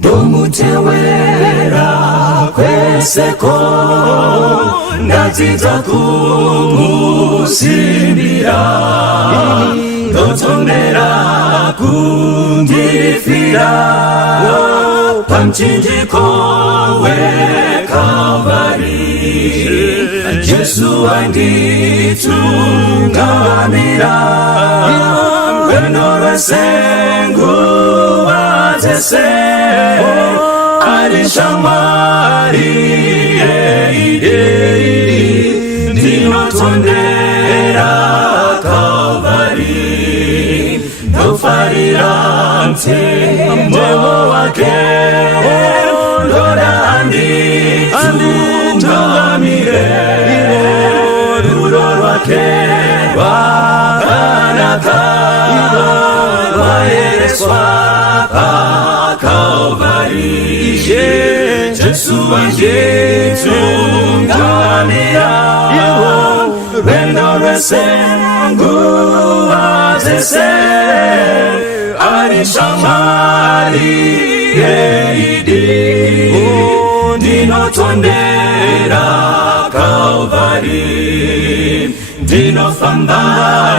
Domutewera kweseko ndadzidza kumusimbira ndotondera kundifira pamchinjiko weKalvari Jesu anditungamira rwendo rwesenguva dzese arishamwari ndinotondera Kalvari ndofarira mtemo wake ndoda anditungamire rudo rwake rwakanaka rwayereswa paKalvari Jesu anditungamira rwendo rwesenguva dzese arishamwari ndinotondera Kalvari ndinofamba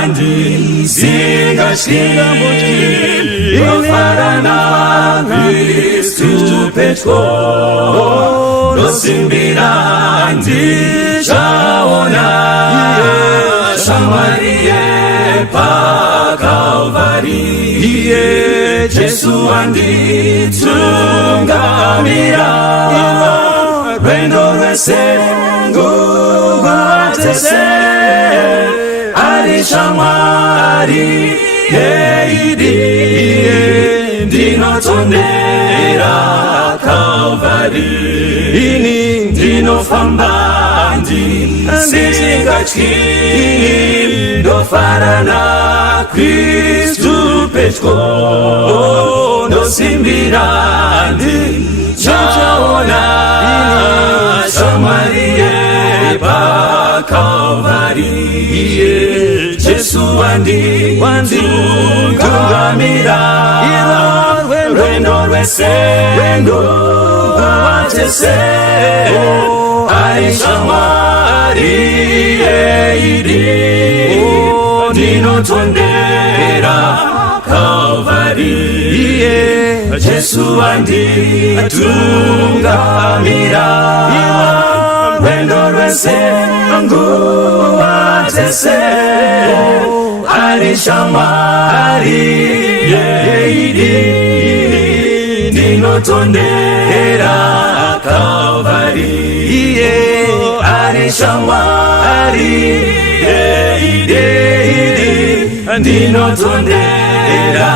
ndisingashingamutyi ndofarana Kristu pedyo ndosimbira ndichaona shamwari yepaKalvari Jesu anditungamira rwendo rwesenguva dzese arishamwari ndinotondera Kalvari ndinofamba ndisingatyi ndofarana Kristu pedyo ndosimbira ndichaona shamwari yepaKalvari Jesu anditungamira rwendo rwesenguva dzese arishamwari ndinotondera Kalvari Jesu anditungamira rwendo rwesenguva dzese arishamwari ndinotondera Kalvari arishamwari ndinotondera